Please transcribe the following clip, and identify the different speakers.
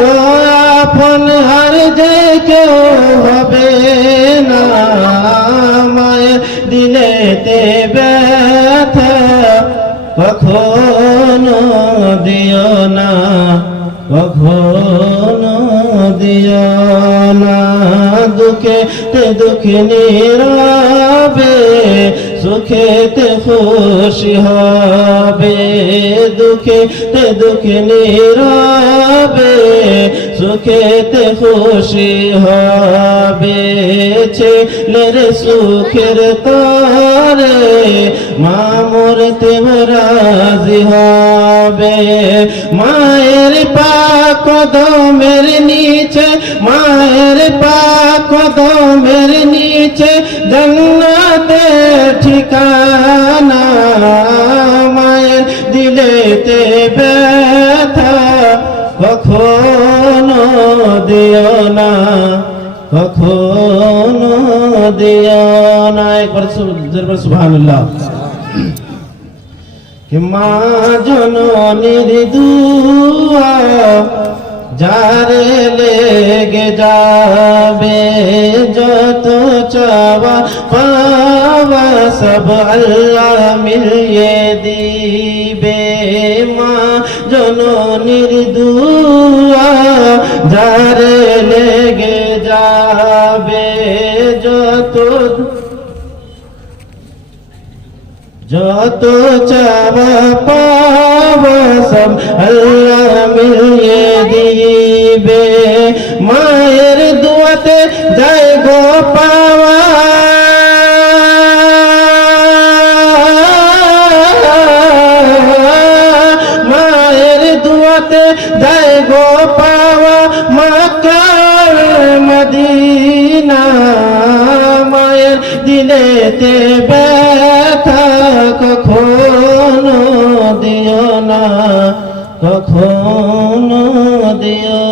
Speaker 1: এত আপন আর যে কেউ হবে না, মায়ের দিলেতে ব্যথা কখনো দিও না, কখনো দিও না। দুঃখেতে দুঃখে নীরবে সুখেতে খুশি হবে, দুঃখেতে দুঃখে নীরবে, সুখেতে খুশি হবে। ছেলের সুখের তরে মামুরতে রাজি হবে। মায়ের পাক দমের নিচে, মায়ের পাক দমের নিচে জন্নাতে ঠিকানা মায়ের দিলেতে ব্যথা কখনো দিও না, কখনো দিও না। একবার সুন্দর সুবহানাল্লাহ। কি মা জননীর দুয়া যারে লেগে যাবে যত চাওয়া পাওয়া সব আল্লাহ মিলিয়ে দিবে মা জননীর দুয়া যারে লেগে যাবে যত যত চাওয়া পাওয়া সব আল্লাহ মিলিয়ে দিবে মায়ের দুয়াতে যাই গো দুয়াতে গো পাওয়া মাকার মদিনা। মায়ের দিলেতে ব্যথা কখনো দিও না কখনো দিও